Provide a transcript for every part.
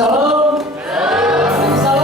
Salam. Salam.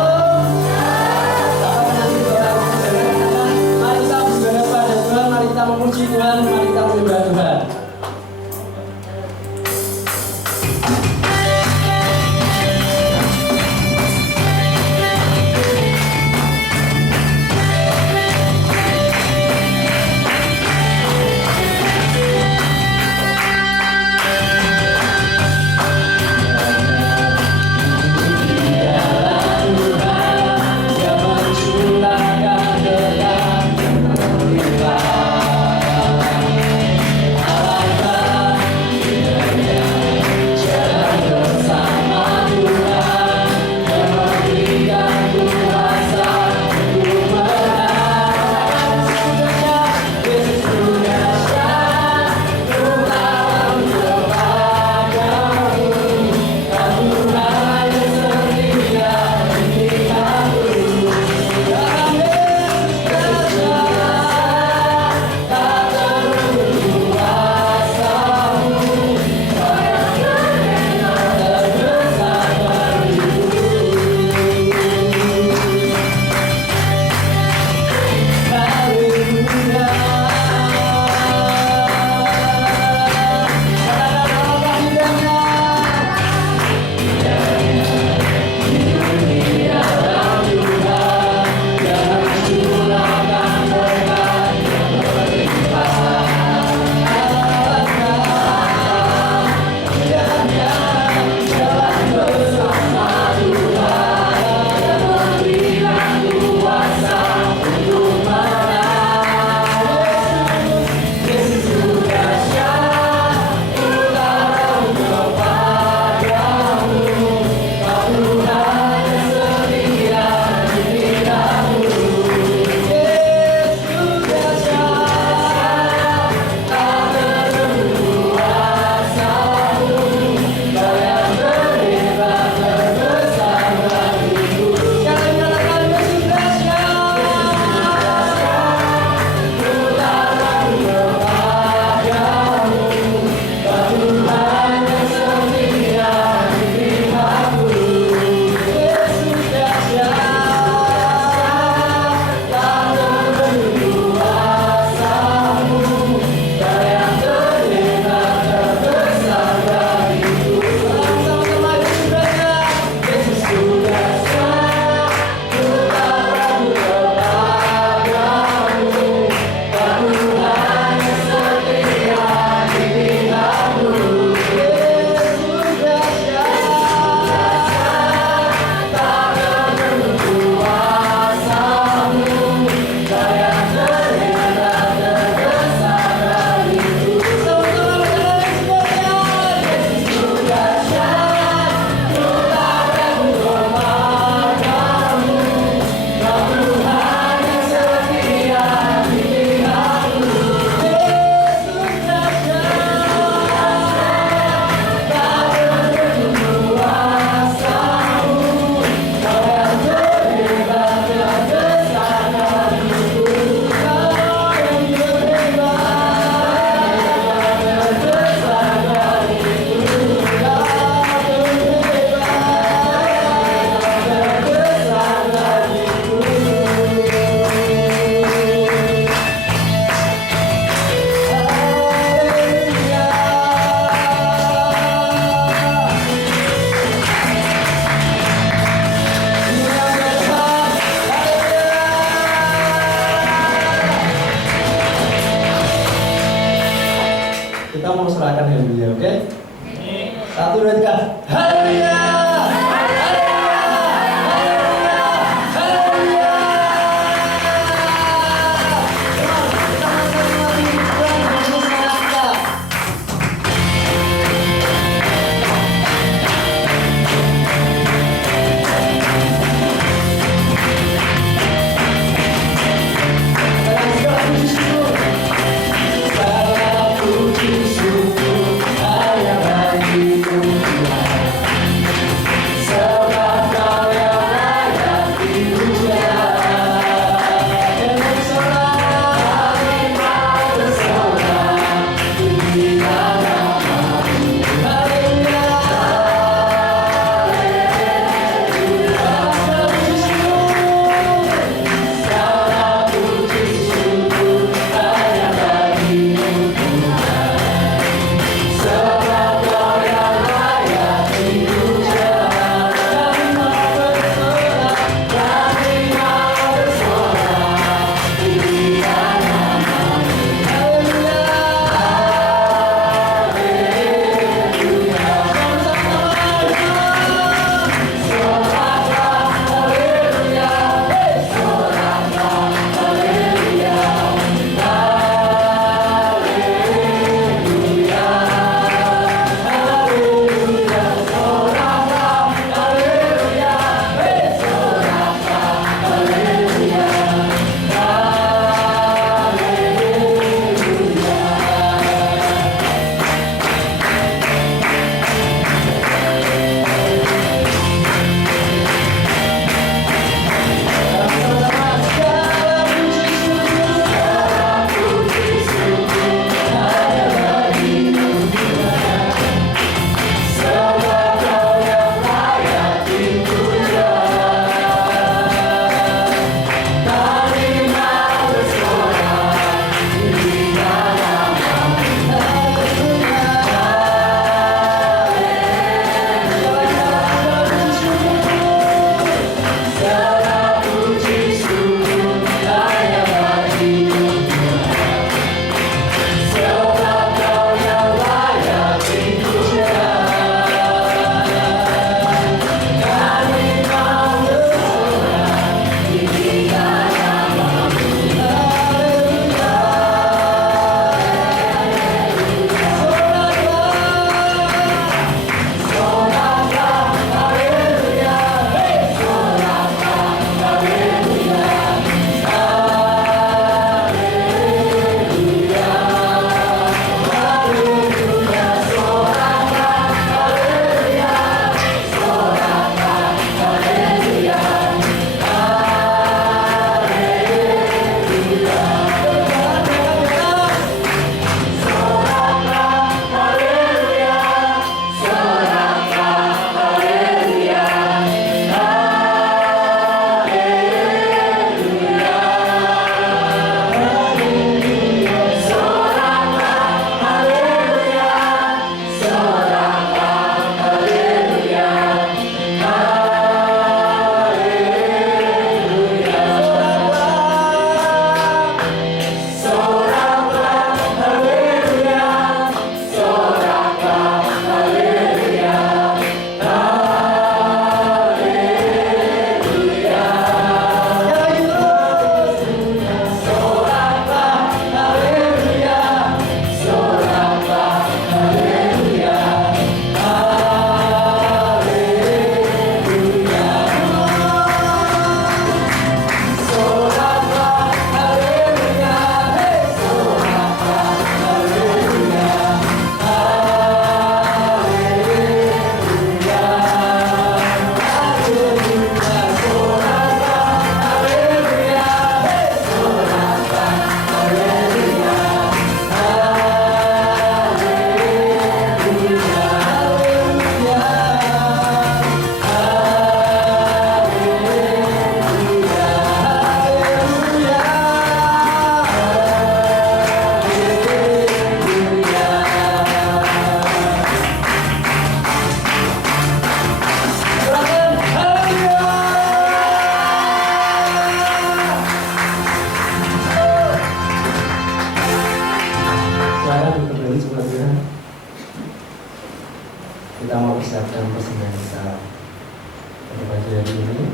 hari ini.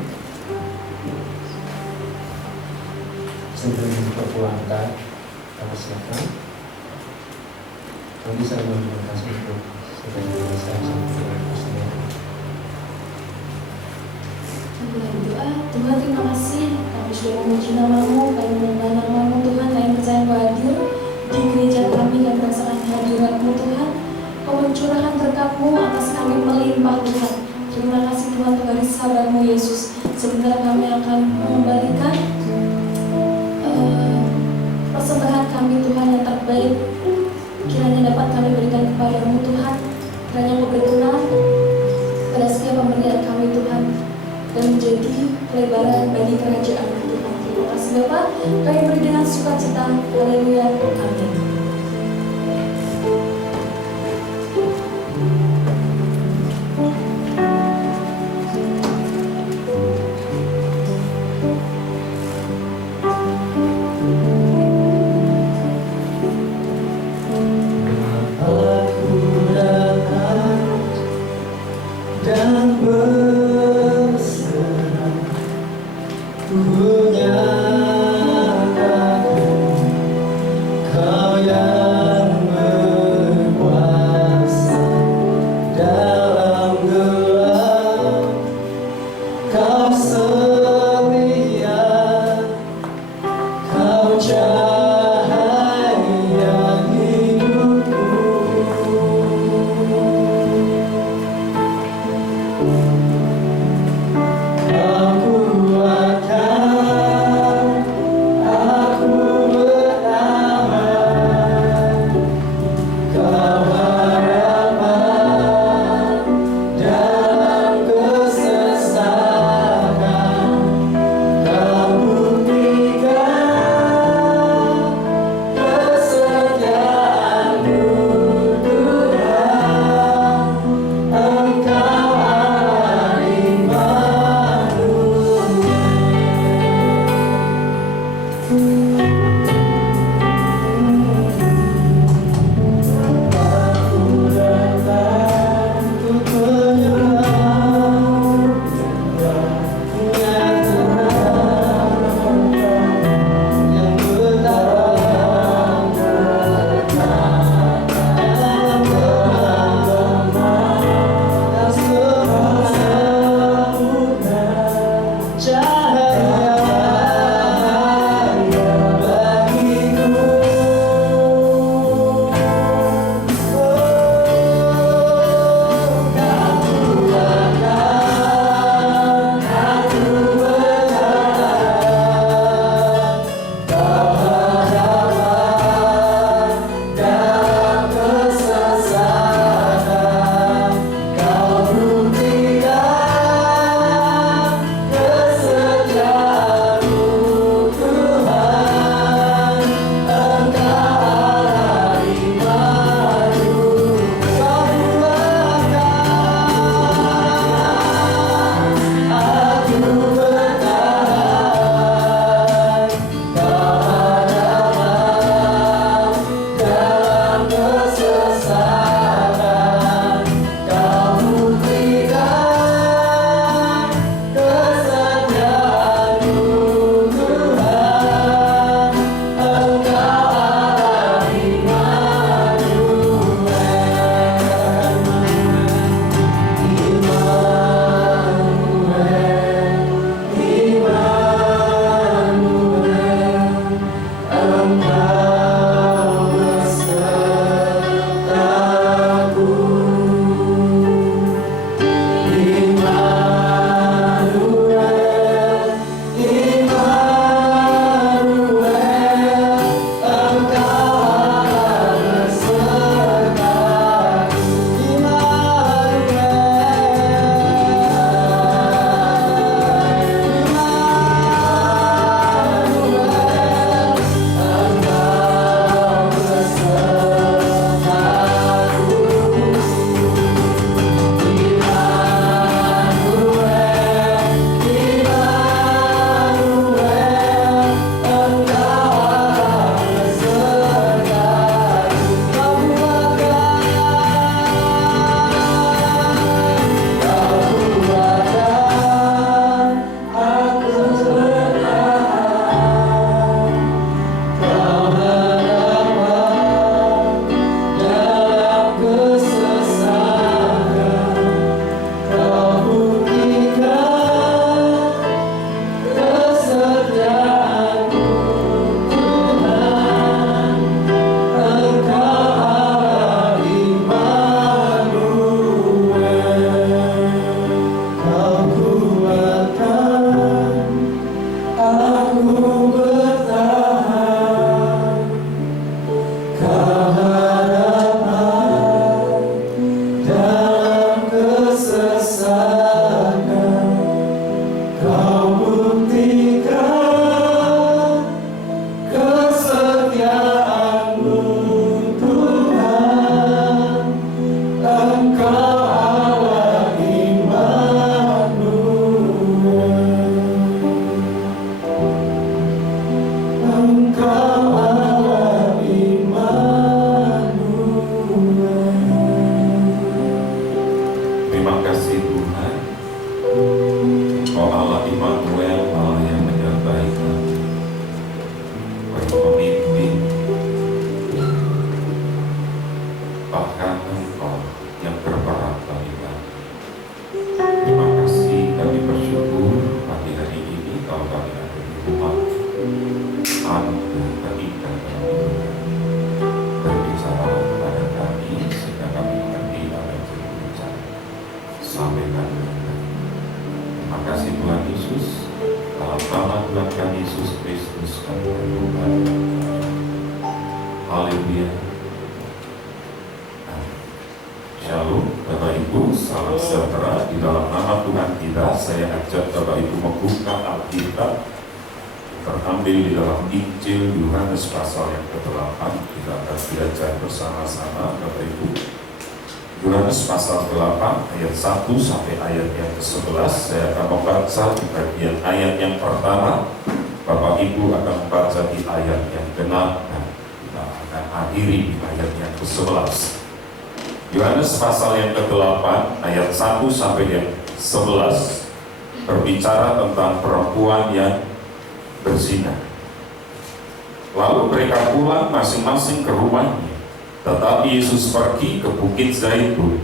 Sebelum berpuasa, kita silakan. Kami bisa terima kasih untuk sudah bisa sampai ke sini. Berdoa, Tuhan terima kasih kami sudah memuji nama-Mu, kami menyembah nama-Mu Tuhan, kami percaya Engkau hadir di gereja kami dan merasakan hadirat-Mu Tuhan. Kau mencurahkan berkat-Mu atas kami melimpah Tuhan. Terima kasih Tuhan untuk hari sabar-Mu Yesus. Sebentar kami akan mengembalikan persembahan kami Tuhan yang terbaik. Kiranya dapat kami berikan kepada-Mu Tuhan. Kiranya Engkau berkenan pada setiap pemberian kami Tuhan dan menjadi pelebaran bagi kerajaan Tuhan. Terima kasih Bapak, kami beri dengan sukacita. Haleluya, amin. Kau kasih Tuhan Yesus, dalam nama Tuhan kami Yesus Kristus kami berdoa. Haleluya. Shalom Bapak Ibu, salam sejahtera di dalam nama Tuhan kita. Saya ajak Bapak Ibu membuka Alkitab terambil di dalam Injil Yohanes pasal yang ke-8. Kita akan belajar bersama-sama Bapak Ibu. Yohanes pasal 8 ayat 1 sampai ayat yang ke-11. Saya akan membaca di bagian ayat yang pertama. Bapak Ibu akan membaca di ayat yang ke-6 dan kita akan akhiri di ayat yang ke-11. Yohanes pasal yang ke-8 ayat 1 sampai yang 11 berbicara tentang perempuan yang berzina. Lalu mereka pulang masing-masing ke rumahnya, tetapi Yesus pergi ke Bukit Zaitun.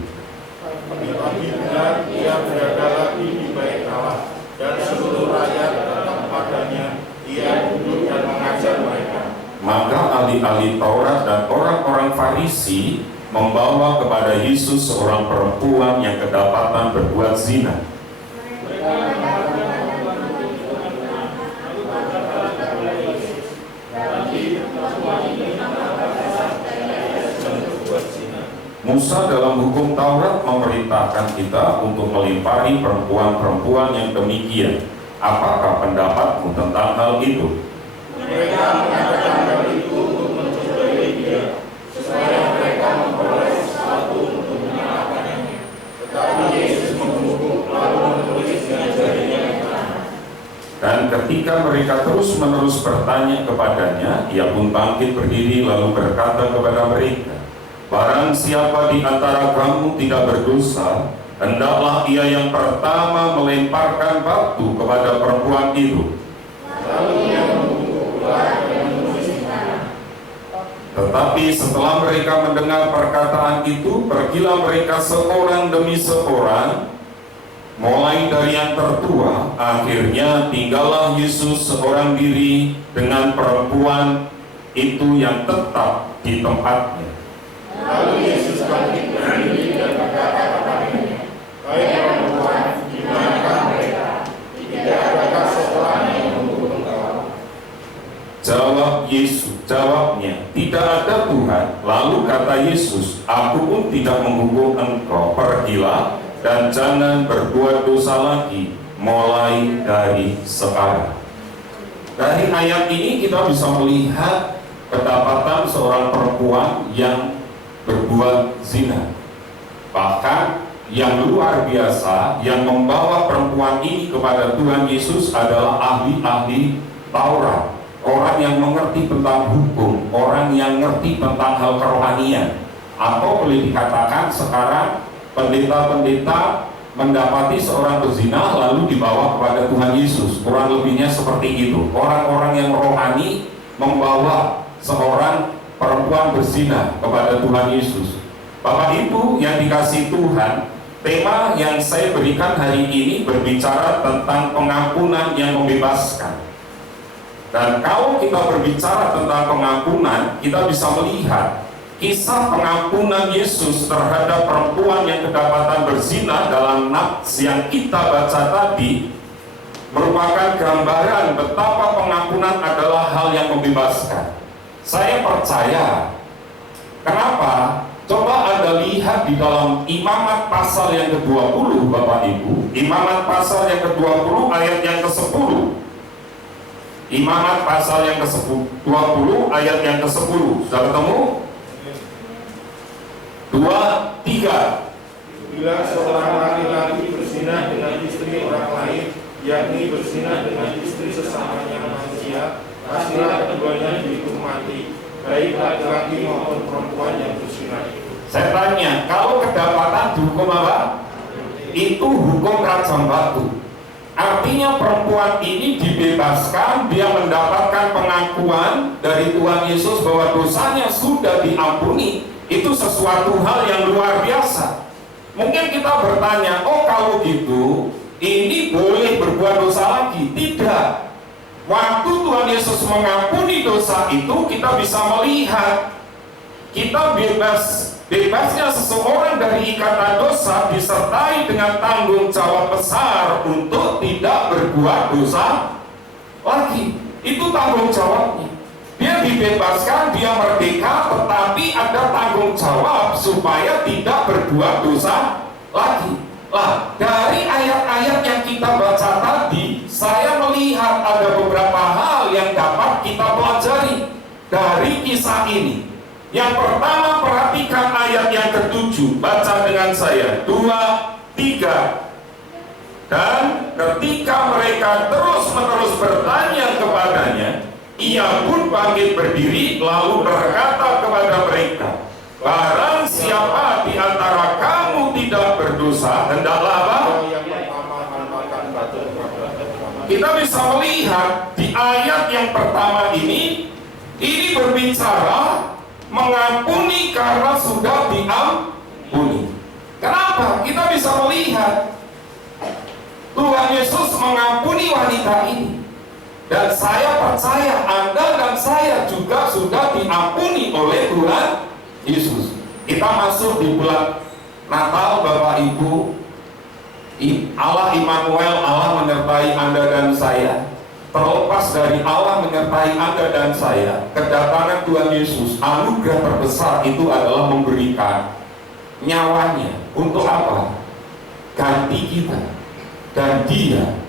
Pagi-paginya ia berada lagi di bait Allah, dan seluruh rakyat datang padanya. Ia duduk dan mengajar mereka. Maka ahli-ahli Taurat dan orang-orang Farisi membawa kepada Yesus seorang perempuan yang kedapatan berbuat zina. Musa dalam hukum Taurat memerintahkan kita untuk melempari perempuan-perempuan yang demikian. Apakah pendapatmu tentang hal itu? Mereka mengatakan hal itu untuk mencederai dia, supaya mereka memperoleh sesuatu untuk menyalahkannya. Tetapi Yesus menghukum lalu menulis dengan jarinya di tanah. Dan ketika mereka terus-menerus bertanya kepadanya, ia pun bangkit berdiri lalu berkata kepada mereka, barang siapa di antara kamu tidak berdosa, hendaklah ia yang pertama melemparkan batu kepada perempuan itu. Lalu ia memukul keluar dan menulis di tanah. Tetapi setelah mereka mendengar perkataan itu, pergilah mereka seorang demi seorang, mulai dari yang tertua. Akhirnya tinggallah Yesus seorang diri dengan perempuan itu yang tetap di tempatnya. Lalu Yesus bangkit berdiri dan berkata kepadanya, hai perempuan, di manakah mereka? Tidak adakah seorang yang menghukum engkau? Jawabnya, tidak ada Tuhan. Lalu kata Yesus, aku pun tidak menghukum engkau. Pergilah dan jangan berbuat dosa lagi, mulai dari sekarang. Dari ayat ini kita bisa melihat kedapatan seorang perempuan yang berbuat zina. Bahkan yang luar biasa, yang membawa perempuan ini kepada Tuhan Yesus adalah ahli-ahli Taurat, orang yang mengerti tentang hukum, orang yang mengerti tentang hal kerohanian, atau boleh dikatakan sekarang pendeta-pendeta mendapati seorang berzina lalu dibawa kepada Tuhan Yesus. Kurang lebihnya seperti itu. Orang-orang yang rohani membawa seorang perempuan berzina kepada Tuhan Yesus. Bapak Ibu yang dikasihi Tuhan, tema yang saya berikan hari ini berbicara tentang pengampunan yang membebaskan. Dan kalau kita berbicara tentang pengampunan, kita bisa melihat kisah pengampunan Yesus terhadap perempuan yang kedapatan berzina dalam nats yang kita baca tadi merupakan gambaran betapa pengampunan adalah hal yang membebaskan. Saya percaya. Kenapa? Coba Anda lihat di dalam Imamat pasal yang ke-20 Bapak Ibu. Imamat pasal yang ke-20 ayat yang ke-10. Imamat pasal yang ke-20 ayat yang ke-10. Sudah ketemu? 2, 3. Bila seorang laki-laki berzina dengan istri orang lain, yakni berzina dengan istri sesamanya manusia, pastilah keduanya dihukum mati, baik laki-laki maupun perempuan yang berzina itu. Saya tanya, kalau kedapatan dihukum apa? Itu hukum rajam batu. Artinya perempuan ini dibebaskan, dia mendapatkan pengakuan dari Tuhan Yesus bahwa dosanya sudah diampuni. Itu sesuatu hal yang luar biasa. Mungkin kita bertanya, oh kalau gitu, ini boleh berbuat dosa lagi? Tidak. Waktu Tuhan Yesus mengampuni dosa itu, kita bisa melihat kita bebasnya seseorang dari ikatan dosa disertai dengan tanggung jawab besar untuk tidak berbuat dosa lagi. Itu tanggung jawabnya. Dia dibebaskan, dia merdeka, tetapi ada tanggung jawab supaya tidak berbuat dosa lagi. Lah, dari ayat-ayat yang kita baca tadi, saya melihat ada beberapa hal yang dapat kita pelajari dari kisah ini. Yang pertama, perhatikan ayat yang ke-7. Baca dengan saya. 2, 3. Dan ketika mereka terus-menerus bertanya kepadanya, ia pun bangkit berdiri lalu berkata kepada mereka, barang siapa di antara kamu tidak berdosa, hendaklah apa? Kita bisa melihat di ayat yang pertama ini berbicara mengampuni karena sudah diampuni. Kenapa? Kita bisa melihat Tuhan Yesus mengampuni wanita ini. Dan saya percaya Anda dan saya juga sudah diampuni oleh Tuhan Yesus. Kita masuk di bulan Natal, Bapak Ibu. Allah Immanuel, Allah menyertai Anda dan saya. Terlepas dari Allah menyertai Anda dan saya, kedatangan Tuhan Yesus, anugerah terbesar itu adalah memberikan nyawanya. Untuk apa? Ganti kita. Dan Dia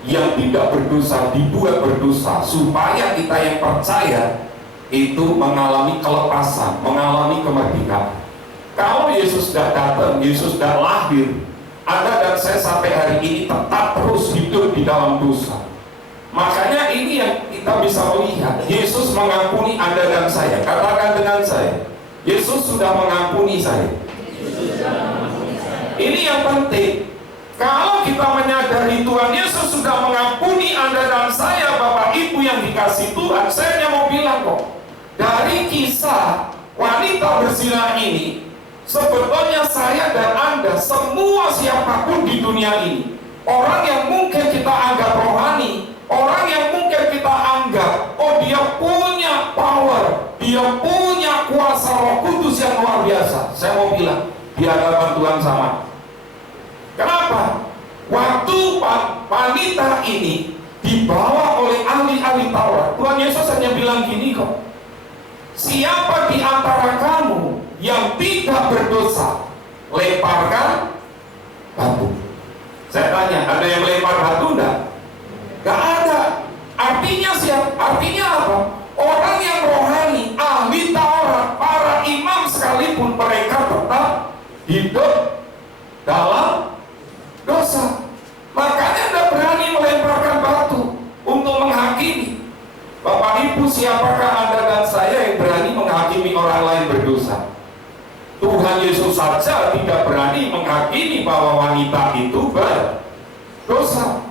yang tidak berdosa dibuat berdosa supaya kita yang percaya itu mengalami kelepasan, mengalami kemerdekaan. Kalau Yesus sudah datang, Yesus sudah lahir, Anda dan saya sampai hari ini tetap terus hidup di dalam dosa. Makanya ini yang kita bisa melihat, Yesus mengampuni Anda dan saya. Katakan dengan saya, Yesus sudah mengampuni saya. Ini yang penting. Kalau kita menyadari Tuhan Yesus sudah mengampuni Anda dan saya, Bapak Ibu yang dikasih Tuhan, saya hanya mau bilang kok, dari kisah wanita berzina ini, sebetulnya saya dan Anda, semua siapapun di dunia ini, orang yang mungkin kita anggap rohani, orang yang mungkin kita anggap, oh dia punya power, dia punya kuasa Roh Kudus yang luar biasa. Saya mau bilang, di hadapan Tuhan sama. Kenapa? Waktu wanita ini dibawa oleh ahli-ahli Taurat, Tuhan Yesus hanya bilang gini kok, siapa di antara kamu yang tidak berdosa, lemparkan batu. Saya tanya, ada yang lempar batu enggak? Gak ada. Artinya siapa? Artinya apa? Orang yang rohani, ahli Taurat, para imam sekalipun, mereka tetap hidup dalam dosa. Makanya Anda berani melemparkan batu untuk menghakimi. Bapak Ibu, siapakah Anda dan saya yang berani menghakimi orang lain berdosa? Tuhan Yesus saja tidak berani menghakimi bahwa wanita itu berdosa.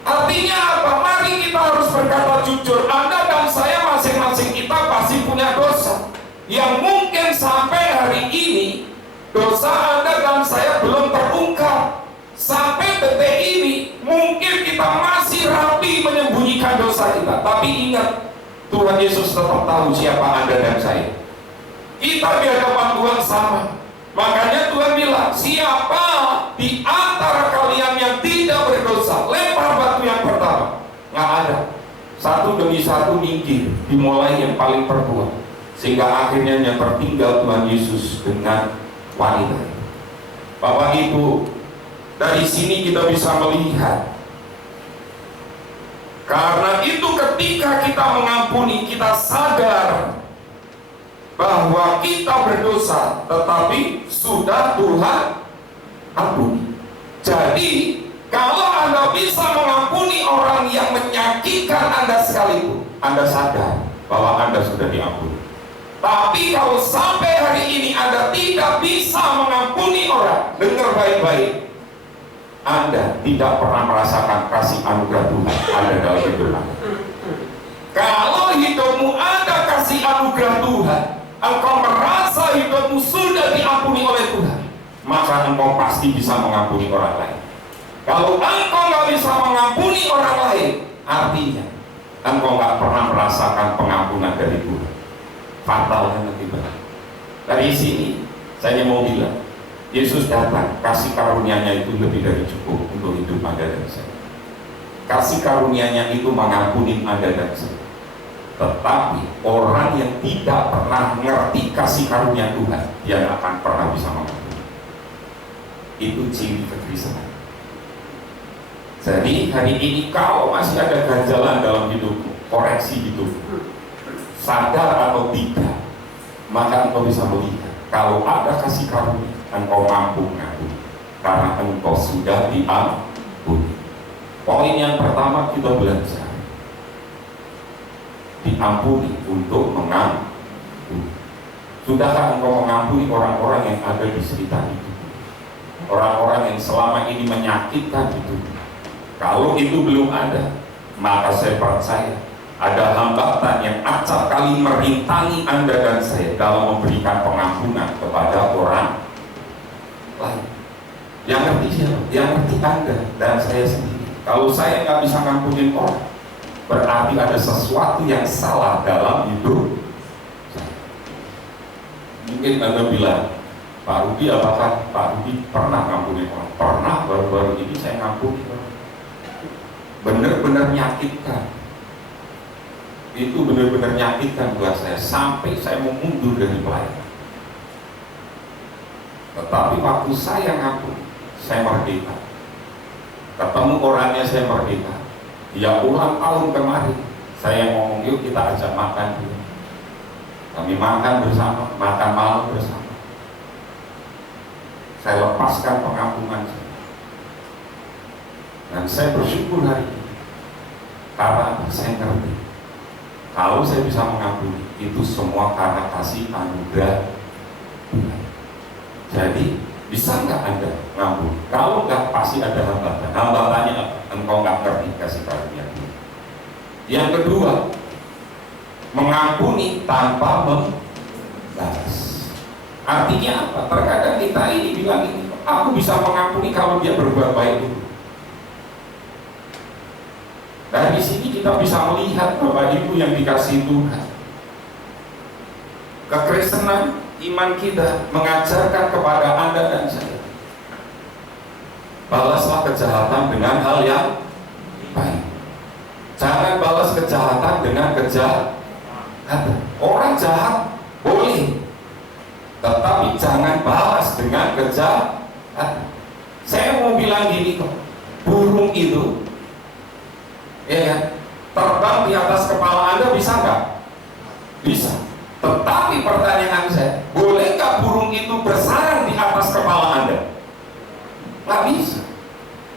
Artinya apa? Mari kita harus berkata jujur. Anda dan saya masing-masing kita pasti punya dosa yang mungkin sampai hari ini dosa Anda dan saya belum terungkap. Sampai detik ini mungkin kita masih rapi menyembunyikan dosa kita. Tapi ingat, Tuhan Yesus tetap tahu siapa Anda dan saya. Kita di hadapan Tuhan sama. Makanya Tuhan bilang, siapa di antara kalian yang tidak berdosa, lempar batu yang pertama. Nggak ada. Satu demi satu minggir, dimulai yang paling perempuan. Sehingga akhirnya yang tertinggal Tuhan Yesus dengan wanita. Bapak Ibu, dari sini kita bisa melihat, karena itu ketika kita mengampuni, kita sadar bahwa kita berdosa, tetapi sudah Tuhan ampuni. Jadi kalau Anda bisa mengampuni orang yang menyakitkan Anda sekalipun, Anda sadar bahwa Anda sudah diampuni. Tapi kalau sampai hari ini Anda tidak bisa mengampuni orang, dengar baik-baik, Anda tidak pernah merasakan kasih anugerah Tuhan Anda dalam hidup Anda. Kalau hidupmu ada kasih anugerah Tuhan, engkau merasa hidupmu sudah diampuni oleh Tuhan, maka engkau pasti bisa mengampuni orang lain. Kalau engkau nggak bisa mengampuni orang lain, artinya engkau nggak pernah merasakan pengampunan dari Tuhan. fatal kan akibatnya. Dari sini saya mau bilang, Yesus datang, kasih karunia-Nya itu lebih dari cukup untuk hidup Anda dan saya. Kasih karunia-Nya itu mengampuni Anda dan saya. Tetapi orang yang tidak pernah ngerti kasih karunia Tuhan, dia tidak akan pernah bisa mengampuni. Itu ciri kekristenan. Jadi hari ini kalau masih ada ganjalan dalam hidupmu, koreksi hidupmu, sadar atau tidak, maka engkau bisa melihat kalau ada kasih karunia, engkau mampu mengampuni karena engkau sudah diampuni. Poin yang pertama kita belajar, diampuni untuk mengampuni. Sudahkah engkau mengampuni orang-orang yang ada di sekitar itu? Orang-orang yang selama ini menyakitkan itu? Kalau itu belum ada, maka saya percaya ada hambatan yang acap kali merintangi Anda dan saya dalam memberikan pengampunan kepada orang lain. Yang ngerti siapa? Yang ngerti Anda dan saya sendiri. Kalau saya nggak bisa ngampunin orang, berarti ada sesuatu yang salah dalam hidup saya. Mungkin Anda bilang, Pak Rudi, apakah Pak Rudi pernah ngampunin orang? Pernah, baru-baru ini saya ngampuni orang. Benar-benar menyakitkan. Itu benar-benar menyakitkan buat saya sampai saya mau mundur dari pelayanan. Tetapi waktu saya ngampuni, saya merdeka. Ketemu orangnya, saya merdeka. Dia ulang tahun kemarin, saya ngomong, yuk kita ajak makan dulu. Kami makan bersama, makan malam bersama. Saya lepaskan pengampunan saya. Dan saya bersyukur hari ini karena saya ngerti kalau saya bisa mengampuni itu semua karena kasih anugerah Tuhan. Jadi bisa nggak Anda ngampuni? Kalau nggak, pasti ada hambatan. Hambatannya apa? Engkau nggak ngerti kasih karunia Tuhan. Yang kedua, mengampuni tanpa membalas. Artinya apa? Terkadang kita ini bilang ini, aku bisa mengampuni kalau dia berbuat baik dulu. Dari sini kita bisa melihat Bapak Ibu yang dikasihi Tuhan, kekristenan iman kita mengajarkan kepada Anda dan saya, balaslah kejahatan dengan hal yang baik. Jangan balas kejahatan dengan kejahatan. Orang jahat boleh, tetapi jangan balas dengan kejahatan. Saya mau bilang gini kok, burung itu ya, terbang di atas kepala Anda bisa nggak? Bisa. Tetapi pertanyaan saya, bolehkah burung itu bersarang di atas kepala Anda? Nggak bisa.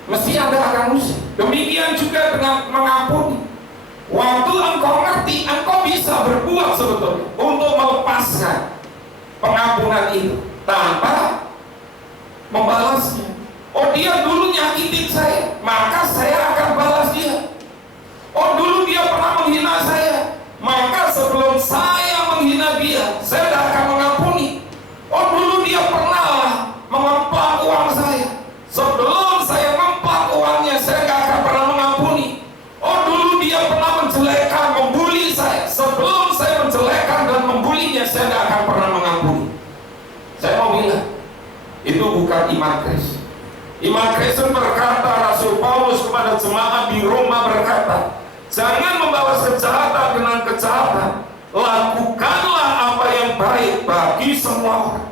Mesti Anda akan usir. Demikian juga dengan mengampuni. Waktu engkau ngerti, engkau bisa berbuat sebetulnya untuk melepaskan pengampunan itu tanpa membalasnya. Oh, dia dulu nyakitin saya, maka saya akan balas dia. Oh, dulu dia pernah menghina saya, maka sebelum saya menghina dia, saya tidak akan mengampuni. Oh, dulu dia pernah mengemplak uang saya, sebelum saya mengemplak uangnya, saya tidak akan pernah mengampuni. Oh, dulu dia pernah menjelekkan, membuli saya, sebelum saya menjelekkan dan membulinya, saya tidak akan pernah mengampuni. Saya mau bilang, itu bukan iman Kristen. Iman Kristen berkata, Rasul Paulus kepada jemaat di Roma berkata, jangan membalas kejahatan dengan kejahatan, lakukanlah apa yang baik bagi semua orang.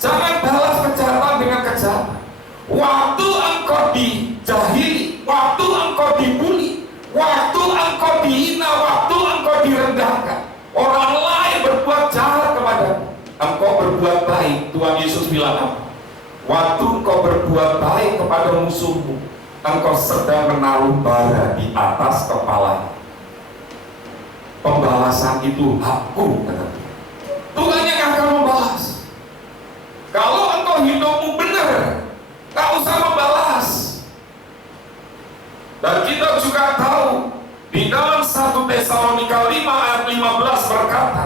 Jangan balas kejahatan dengan kejahatan. Waktu engkau dijahili, waktu engkau dibuli, waktu engkau dihina, waktu engkau direndahkan, orang lain berbuat jahat kepadamu, engkau berbuat baik. Tuhan Yesus bilang apa? Waktu engkau berbuat baik kepada musuhmu, engkau sedang menaruh bara di atas kepala. Pembalasan itu hakku, kata Tuhan. Tuhan yang akan membalas. Kalau engkau hidupmu benar, tak usah membalas. Dan kita juga tahu di dalam 1 Tesalonika 5 ayat 15 berkata,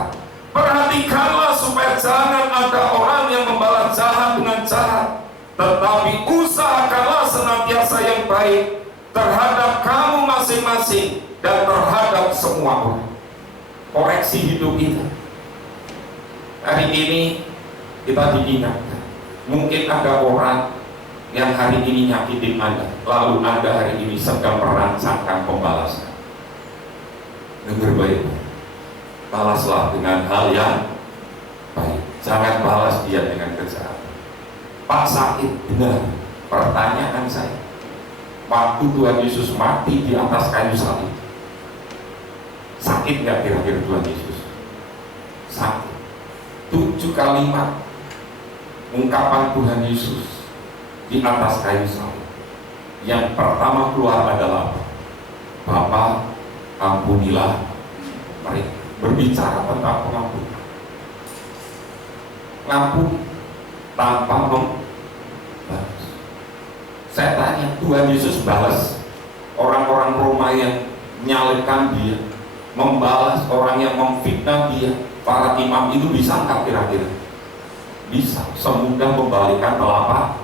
perhatikanlah supaya jangan ada orang yang membalas jahat dengan jahat, tetapi usahakanlah senantiasa yang baik terhadap kamu masing-masing dan terhadap semua orang. koreksi hidup kita. Hari ini kita diingatkan, mungkin ada orang yang hari ini nyakitin Anda, lalu Anda hari ini sedang merancangkan pembalasan. Dengar baik-baik, balaslah dengan hal yang baik, jangan balas dia dengan kejahatan. Pak sakit, benar. Pertanyaan saya, waktu Tuhan Yesus mati di atas kayu salib, sakit nggak kira-kira Tuhan Yesus? Sakit. 7 kalimat ungkapan Tuhan Yesus di atas kayu salib. Yang pertama keluar adalah apa? Bapa, ampunilah mereka. Berbicara tentang pengampunan. Ngampuni tanpa membalas. Saya tanya, Tuhan Yesus balas orang-orang Roma yang menyalibkan dia, membalas orang yang memfitnah dia, para imam itu bisa nggak kira-kira? Bisa, semudah membalikan telapak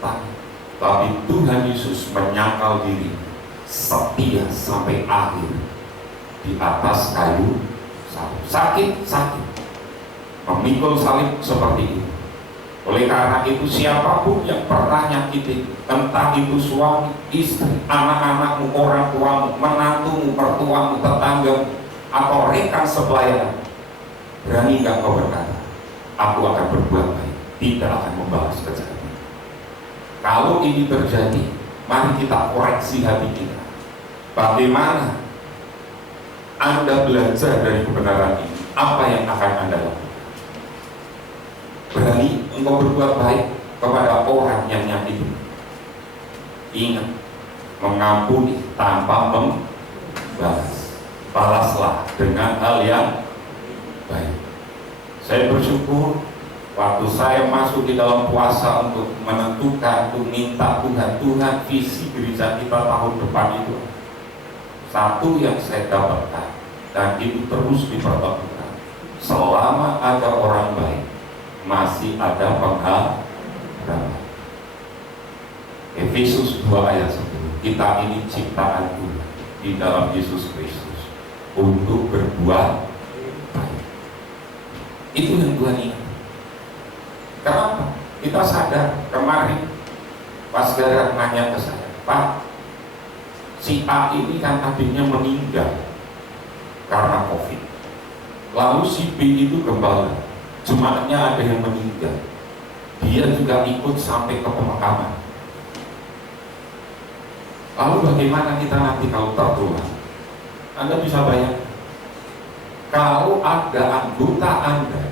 tangan. Tapi Tuhan Yesus menyangkal diri setia sampai akhir di atas kayu salib. Sakit, memikul salib seperti itu. Oleh karena itu, siapapun yang pernah nyakitin, entah itu suami, istri, anak-anakmu, orang tuamu, menantumu, mertuamu, tetanggamu, atau rekan sebelayan, berani nggak kau berkata, aku akan berbuat baik, tidak akan membalas kejahatan. Kalau ini terjadi, mari kita koreksi hati kita. Bagaimana Anda belajar dari kebenaran ini? Apa yang akan Anda lakukan? Berani engkau berbuat baik kepada orang yang nyakiti. Ingat, mengampuni tanpa membalas. Balaslah dengan hal yang baik. Saya bersyukur waktu saya masuk di dalam puasa untuk menentukan, untuk minta Tuhan visi gereja kita tahun depan itu. Satu yang saya dapatkan, dan itu terus dipertemukan, selama ada orang baik, masih ada penghargaan. Efesus 2 ayat 10. Kita ini ciptaan Tuhan di dalam Yesus Kristus untuk berbuat baik. Itu yang Tuhan ingat. Kenapa? Kita sadar kemarin pas saudara nanya ke saya, Pak, si A ini kan adiknya meninggal karena COVID. Lalu si B itu gembala, jemaatnya ada yang meninggal, dia juga ikut sampai ke pemakaman. Lalu bagaimana kita nanti kalau tertular? Anda bisa bayangkan, kalau ada anggota Anda,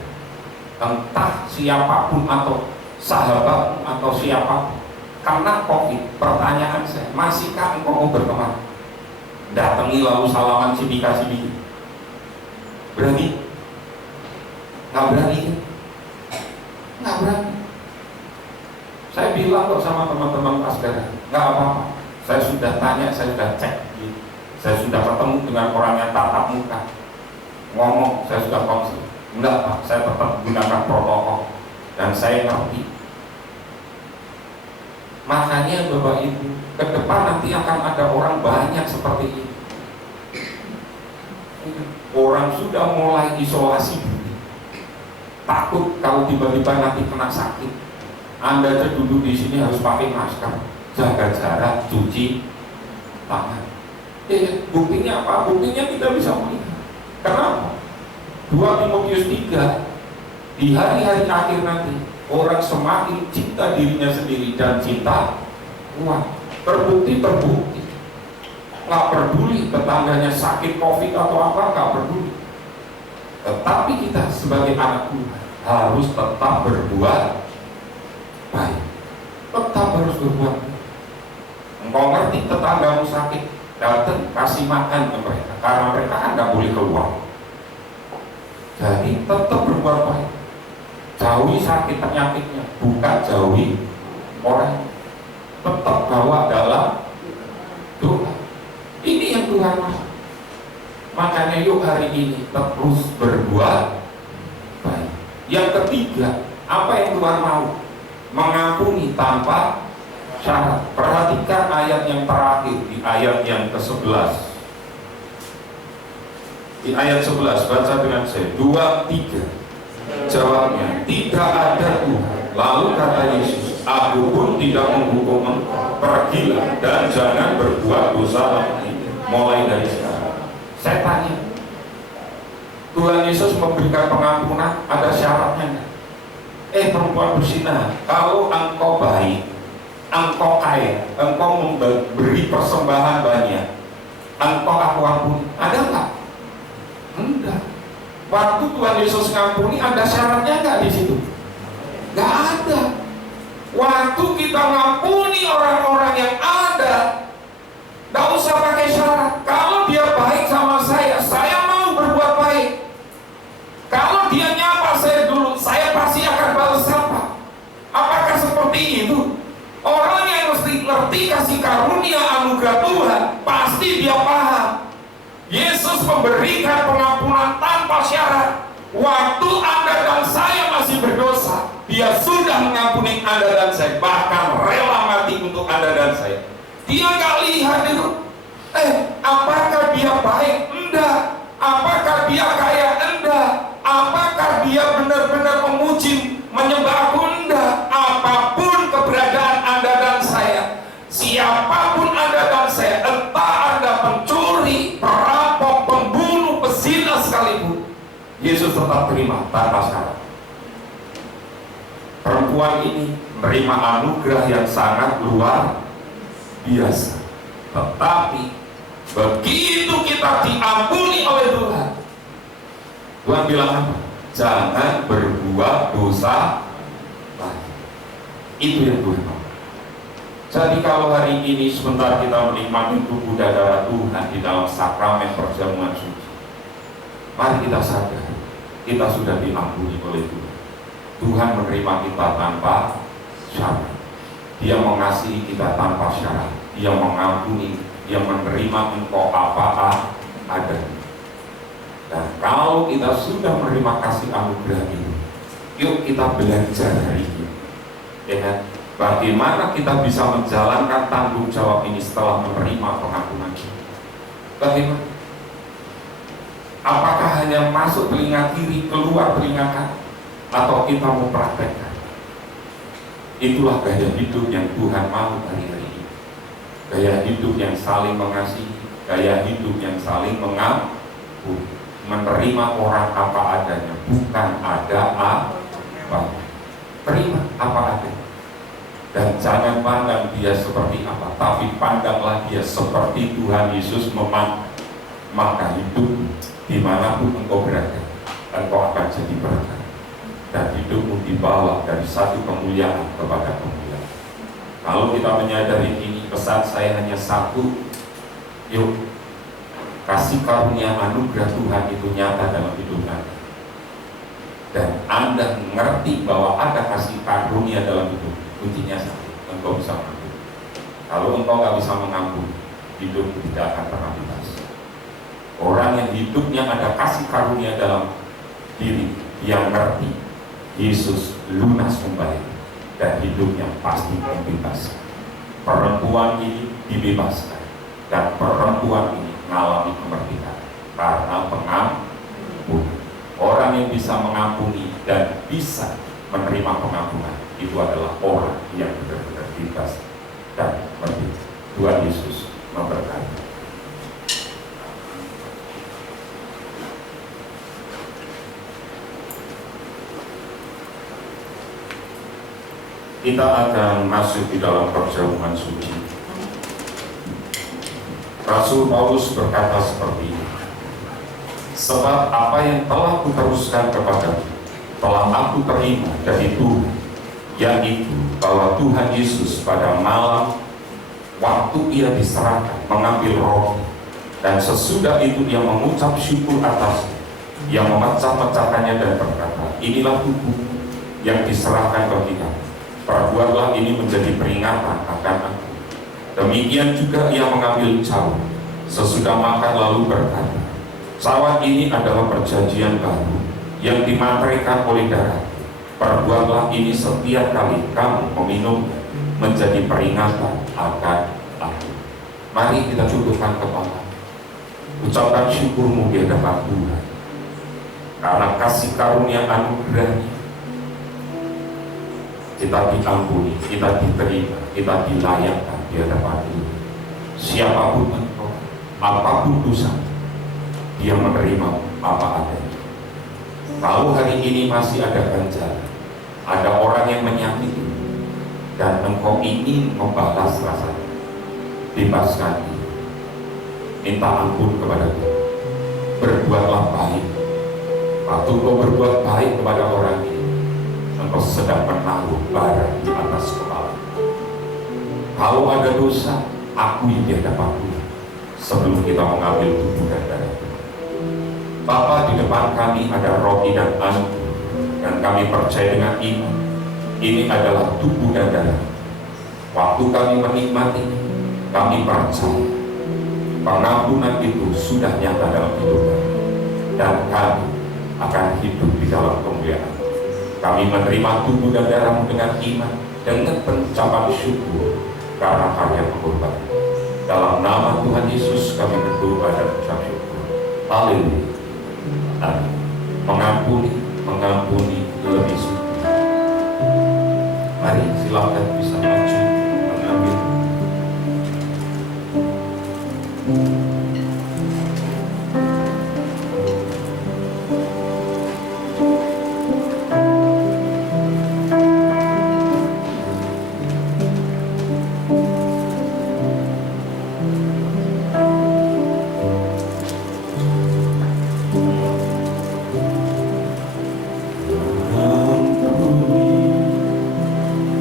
entah siapapun atau sahabat atau siapapun, karena COVID, pertanyaan saya, masihkah engkau mau berteman? Datangi lalu salaman sibika-sibiki. Berani? Nggak berani? Nggak berani. Saya bilang kok sama teman-teman pastor, nggak apa-apa. Saya sudah tanya, saya sudah cek, saya sudah ketemu dengan orang yang tatap muka, ngomong, saya sudah kongsi. Enggak Pak, saya tetap gunakan protokol dan saya ngerti. Makanya Bapak Ibu, ke depan nanti akan ada orang banyak seperti ini. Orang sudah mulai isolasi diri, takut kalau tiba-tiba nanti kena sakit. Anda aja duduk di sini harus pakai masker, jaga jarak, cuci tangan. Buktinya apa? Buktinya kita bisa melihat. Kenapa? 2 Timotius 3, di hari-hari akhir nanti orang semakin cinta dirinya sendiri dan cinta uang. Terbukti nggak peduli tetangganya sakit COVID atau apa, nggak peduli. Tetapi kita sebagai anak Tuhan harus tetap berbuat baik, tetap harus berbuat baik. Engkau ngerti tetanggamu sakit, datang kasih makan ke mereka, karena mereka kan nggak boleh keluar. Jadi tetap berbuat baik, jauhi sakit penyakitnya, bukan jauhi orang. Tetap bawa dalam doa. Ini yang Tuhan mau. Makanya yuk hari ini terus berbuat baik. Yang ketiga, apa yang Tuhan mau? Mengampuni tanpa syarat. Perhatikan ayat yang terakhir, di ayat yang ke-11. Di ayat 11, baca dengan saya. 2, 3. Jawabnya, tidak ada Tuhan. Lalu kata Yesus, aku pun tidak menghukum engkau. Pergilah dan jangan berbuat dosa lagi mulai dari sekarang. Saya tanya, Tuhan Yesus memberikan pengampunan, ada syaratnya? Perempuan berzina, kalau engkau baik, engkau kaya, engkau memberi persembahan banyak, engkau aku ampuni, ada nggak? Enggak. Waktu Tuhan Yesus ngampuni, ada syaratnya nggak di situ? Nggak ada. Waktu kita ngampuni orang-orang yang ada, nggak usah pakai syarat. Kalau dia baik sama saya mau berbuat baik. Kalau dia nyapa saya dulu, saya pasti akan balas sapa. Apakah seperti itu? Orang yang mesti ngerti kasih karunia anugerah Tuhan, pasti dia paham. Yesus memberikan pengampunan tanpa syarat. Waktu Anda dan saya masih berdosa, dia sudah mengampuni Anda dan saya, bahkan rela mati untuk Anda dan saya. Dia nggak lihat itu. Apakah dia baik? Enggak. Apakah dia kaya? Enggak. Apakah dia benar-benar memuji, menyembahku? Enggak. Apapun keberadaan Anda dan saya, siapapun Anda dan saya, entah Anda pencuri, perampok, pembunuh, pezina sekalipun, Yesus tetap terima tanpa syarat. Perempuan ini menerima anugerah yang sangat luar biasa. Tetapi begitu kita diampuni oleh Tuhan, Tuhan bilang apa? Jangan berbuat dosa lagi. Itu yang Tuhan mau. Jadi kalau hari ini sebentar kita menikmati tubuh dan darah Tuhan di dalam sakramen perjamuan suci, mari kita sadar kita sudah diampuni oleh Tuhan. Tuhan menerima kita tanpa syarat. Dia mengasihi kita tanpa syarat. Dia mengampuni, dia menerima engkau apa adanya. Dan kalau kita sudah menerima kasih anugerah itu, yuk kita belajar hari ini, ya, bagaimana kita bisa menjalankan tanggung jawab ini setelah menerima pengampunan. Bagaimana? Apakah hanya masuk telinga kiri, keluar telinga kanan, atau kita mau praktekkan? Itulah gaya hidup yang Tuhan mau hari-hari ini. Gaya hidup yang saling mengasihi, gaya hidup yang saling mengampuni, menerima orang apa adanya, bukan ada apa. Terima apa adanya. Dan jangan pandang dia seperti apa, tapi pandanglah dia seperti Tuhan Yesus memandang. Maka hidup dimanapun engkau berada, engkau akan jadi berkat. Dan hidupmu dibawa dari satu kemuliaan kepada kemuliaan. Kalau kita menyadari ini, pesan saya hanya satu. Yuk, kasih karunia anugerah Tuhan itu nyata dalam hidup Anda. Dan Anda mengerti bahwa ada kasih karunia dalam hidup. Kuncinya satu, engkau bisa mengampuni. Kalau engkau nggak bisa mengampuni, hidup tidak akan pernah bebas. Orang yang hidupnya ada kasih karunia dalam diri, yang ngerti Yesus lunas membayar, dan hidupnya pasti dibebaskan. Perempuan ini dibebaskan, dan perempuan ini mengalami kemerdekaan karena pengampunan. Orang yang bisa mengampuni dan bisa menerima pengampunan itu adalah orang yang benar-benar bebas dan merdeka. Tuhan Yesus memberkati. Kita akan masuk di dalam perjamuan suci. Rasul Paulus berkata seperti ini, sebab apa yang telah kuteruskan kepadamu telah aku terima dari Tuhan, yaitu bahwa Tuhan Yesus pada malam waktu ia diserahkan mengambil roti, dan sesudah itu dia mengucap syukur atasnya, ia memecah-mecahkannya dan berkata, inilah tubuh yang diserahkan bagi kamu. Perbuatlah ini menjadi peringatan akan aku. Demikian juga ia mengambil cawan sesudah makan lalu berkata, cawan ini adalah perjanjian baru yang dimateraikan oleh darah. Perbuatlah ini setiap kali kamu meminumnya menjadi peringatan akan aku. Mari kita cukupkan kepala. Ucapkan syukurmu di hadapan Tuhan karena kasih karunia anugerah-Nya. Kita diampuni, kita diterima, kita dilayakkan di hadapan Tuhan. Siapapun engkau, apapun dosa, Dia menerima apa adanya. Kalau hari ini masih ada ganjalan, ada orang yang menyakiti, dan engkau ingin membalas rasanya, bebaskan dia. Minta ampun kepada Tuhan. Berbuatlah baik. Waktu engkau berbuat baik kepada orang ini, engkau sedang menaruh bara di atas kepala. Kalau ada dosa, akui di hadapan Tuhan sebelum kita mengambil tubuh dan darah Tuhan. Bapa, di depan kami ada roti dan anggur, dan kami percaya dengan iman ini adalah tubuh dan darah. Waktu kami menikmati, kami percaya pengampunan itu sudah nyata dalam hidup kami, dan kami akan hidup di dalam kemuliaan. Kami menerima tubuh dan darah-Mu dengan iman, dengan pengucapan syukur karena karya pengorbanan. Dalam nama Tuhan Yesus kami berdoa dan ucap syukur. Haleluya. Amin. Mengampuni lebih suci. Mari silakan bisa maju mengambil.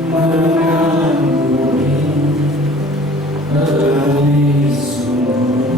Mengampuni lebih sungguh.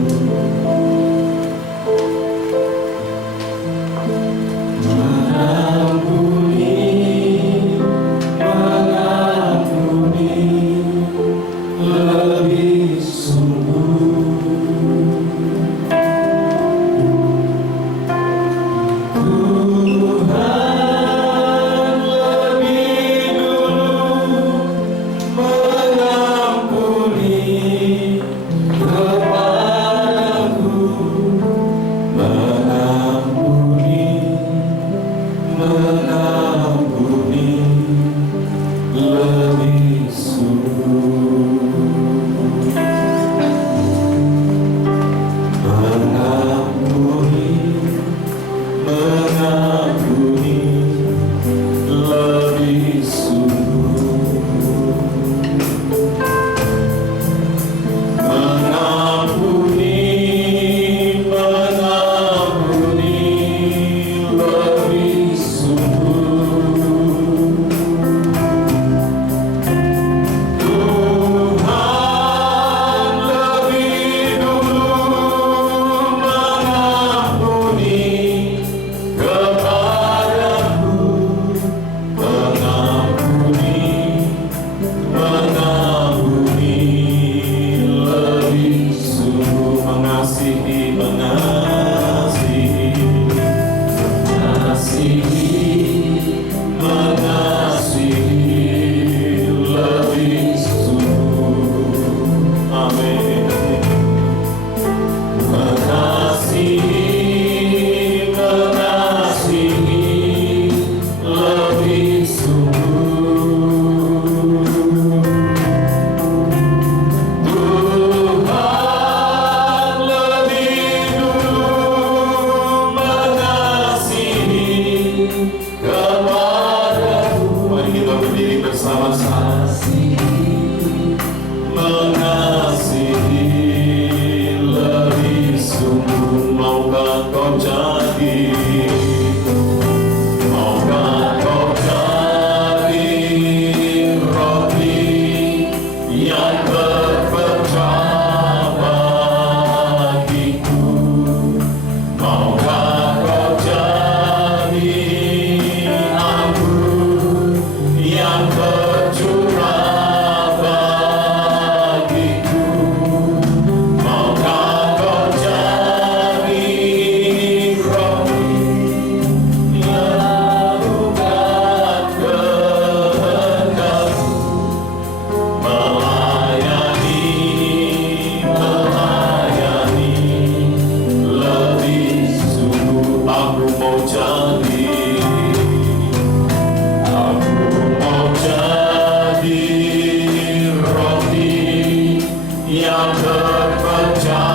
yang terpecah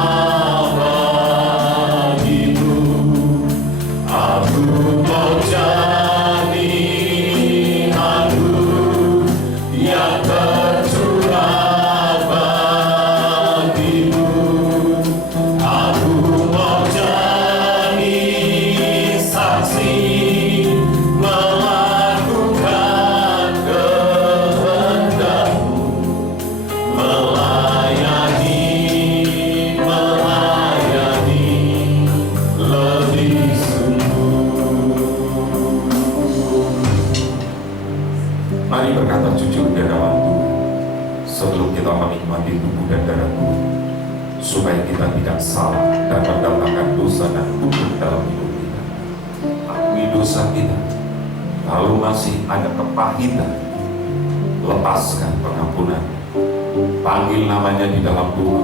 bagimu. Aku mau jadi anggur yang tercurah bagimu. Aku mau jadi saksi melakukan kehendak-Mu, melayani lebih sungguh. Mari berkata jujur di hadapan Tuhan sebelum kita menikmati tubuh dan darah Tuhan, supaya kita tidak salah dan mendatangkan dosa dan hukum dalam hidup kita. Akui dosa kita, kalau masih ada kepahitan, lepaskan pengampunan. Panggil namanya di dalam doa.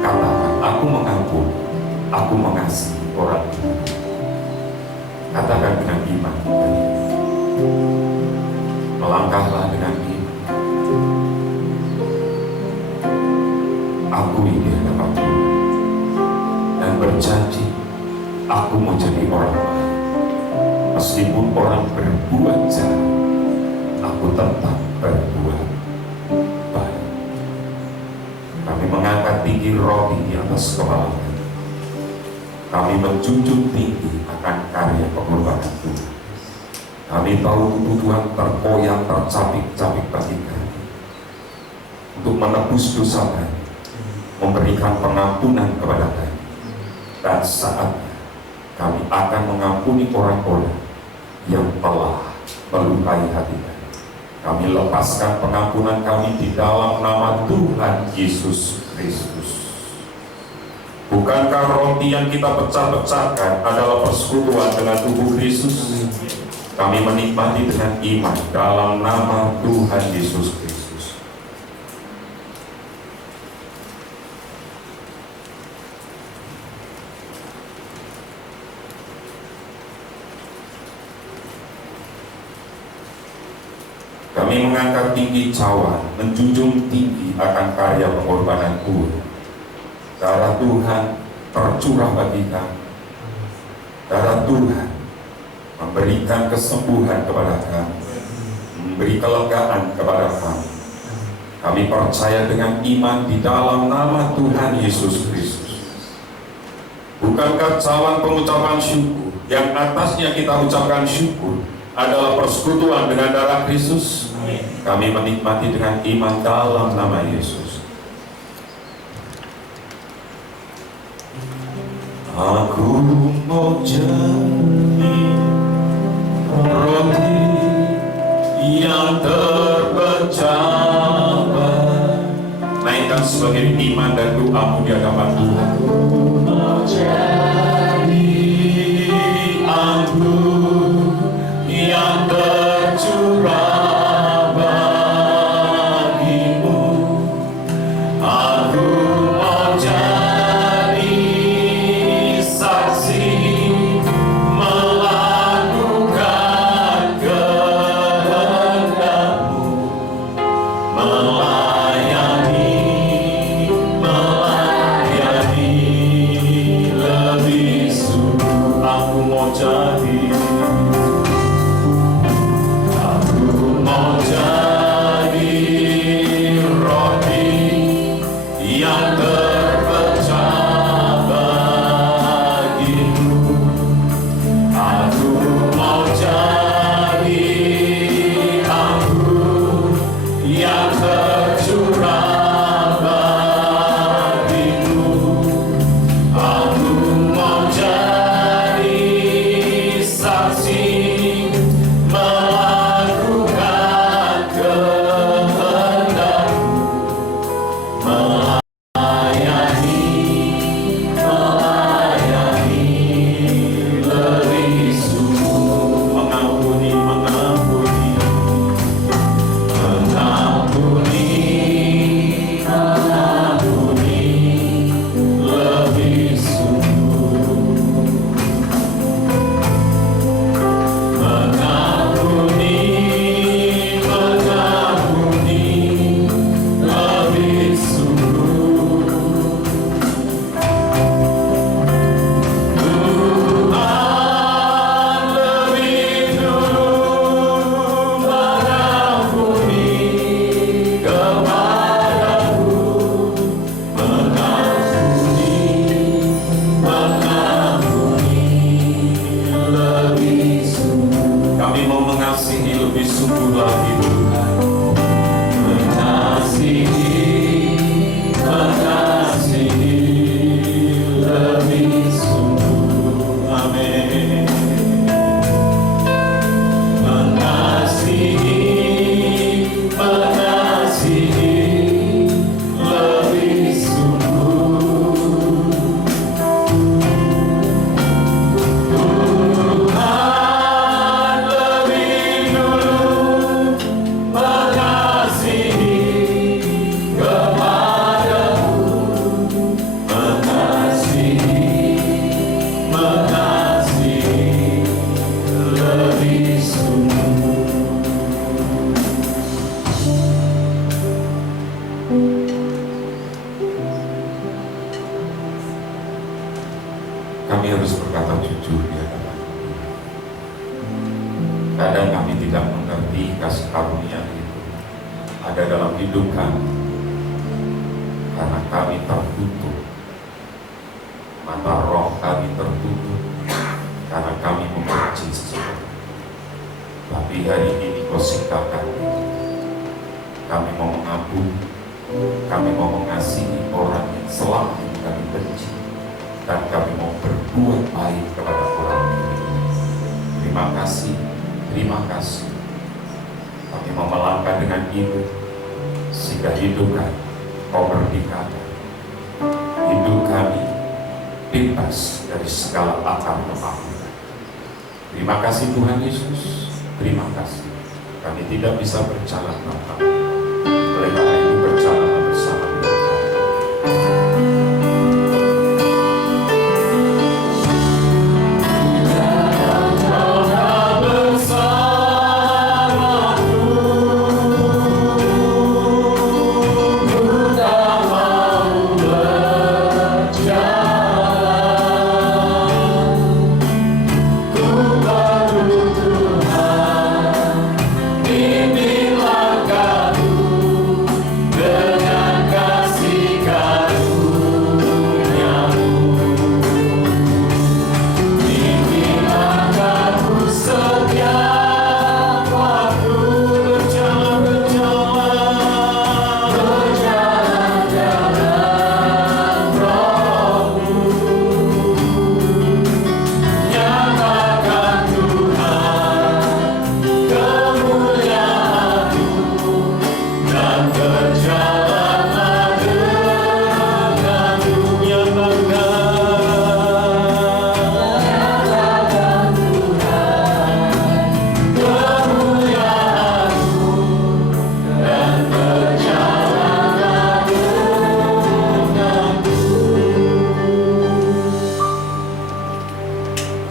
Katakan, aku mengampuni, aku mengasihi orang itu. Katakan dengan iman. Melangkahlah dengan iman. Akui di hadapan Tuhan dan berjanji, aku mau jadi orang baik. Meskipun orang berbuat jahat, aku tetap berbuat baik. Kami mengangkat tinggi roti di atas kepala kami. Kami menjunjung tinggi akan karya pengorbanan Tuhan. Kami tahu tubuh Tuhan terkoyak, tercapik-capik bagi kami untuk menebus dosa kami, memberikan pengampunan kepada kami. Dan saatnya kami akan mengampuni orang-orang yang telah melukai hati kami. Kami lepaskan pengampunan kami di dalam nama Tuhan Yesus Kristus. Bukankah roti yang kita pecah-pecahkan adalah persekutuan dengan tubuh Kristus? Kami menikmati dengan iman dalam nama Tuhan Yesus Kristus. Kami mengangkat tinggi cawan, menjunjung tinggi akan karya pengorbanan Tuhan. Darah Tuhan tercurah bagi kami. Darah Tuhan memberikan kesembuhan kepada kami, memberi kelegaan kepada kami. Kami percaya dengan iman di dalam nama Tuhan Yesus Kristus. Bukankah cawan pengucapan syukur yang atasnya kita ucapkan syukur adalah persekutuan dengan darah Kristus? Kami menikmati dengan iman dalam nama Yesus. Aku mau jadi roti yang terpecah. Naikkan sebagai iman dan doamu di hadapan Tuhan. Aku mau jadi anggur yang tercurah bagimu. Aku mau jadi saksi melakukan kehendak-Mu, melayani lebih sungguh. Aku mau jadi roti yang terpecah bagimu. Aku mau jadi anggur yang tercurah bagimu. Aku mau jadi saksi melakukan kehendak-Mu, melayani harus berkata jujur di hadapan. Kadang kami tidak mengerti kasih karunia itu ada dalam hidup kami, karena kami tertutup, mata roh kami tertutup, karena kami membenci sesuatu. Tapi hari ini Kau singkapkan, kami mau mengampuni, kami mau mengasihi orang yang selama ini kami benci, dan kami mau berbuat baik kepada orang ini. Terima kasih, terima kasih. Kami mau melangkah dengan hidup, sehingga hidup kami Kau berdikari. Hidup kami bebas dari segala akar ketakutan. Terima kasih Tuhan Yesus, terima kasih. Kami tidak bisa berjalan tanpa oleh karena itu berjalan bersama dengan Kami.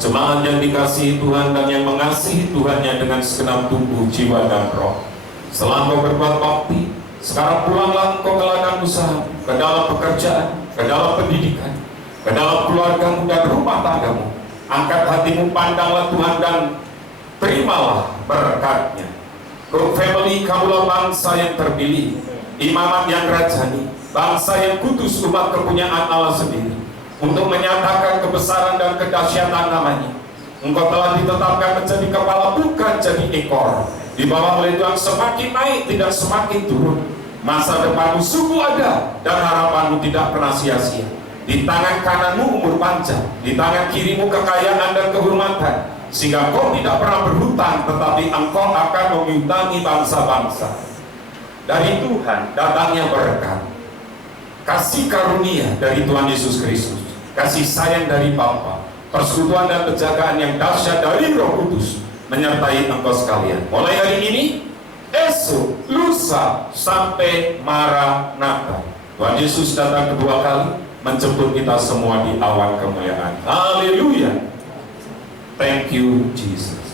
Jemaat yang dikasihi Tuhan dan yang mengasihi Tuhannya dengan segenap tubuh, jiwa, dan roh. Setelah Kau berbuat bakti, sekarang pulanglah Kau ke ladang usaha, ke dalam pekerjaan, ke dalam pendidikan, ke dalam keluargamu dan rumah tanggamu. Angkat hatimu, pandanglah Tuhan dan terimalah berkat-Nya. Group family, kamulah bangsa yang terpilih, imamat yang rajani, bangsa yang kudus, umat kepunyaan Allah sendiri. Untuk menyatakan kebesaran dan kedahsyatan namanya. Engkau telah ditetapkan menjadi kepala, bukan jadi ekor. Di bawah oleh Tuhan semakin naik, tidak semakin turun. Masa depanmu sungguh ada, dan harapanmu tidak pernah sia-sia. Di tangan kananmu umur panjang, di tangan kirimu kekayaan dan kehormatan, sehingga engkau tidak pernah berhutang, tetapi engkau akan menghutangi bangsa-bangsa. Dari Tuhan datangnya berkat, kasih karunia dari Tuhan Yesus Kristus, kasih sayang dari Bapa, persekutuan dan penjagaan yang dahsyat dari Roh Kudus menyertai engkau sekalian. Mulai hari ini, esok, lusa, sampai Maranatha. Tuhan Yesus datang kedua kali, menjemput kita semua di awan kemuliaan. Haleluya. Thank you Jesus.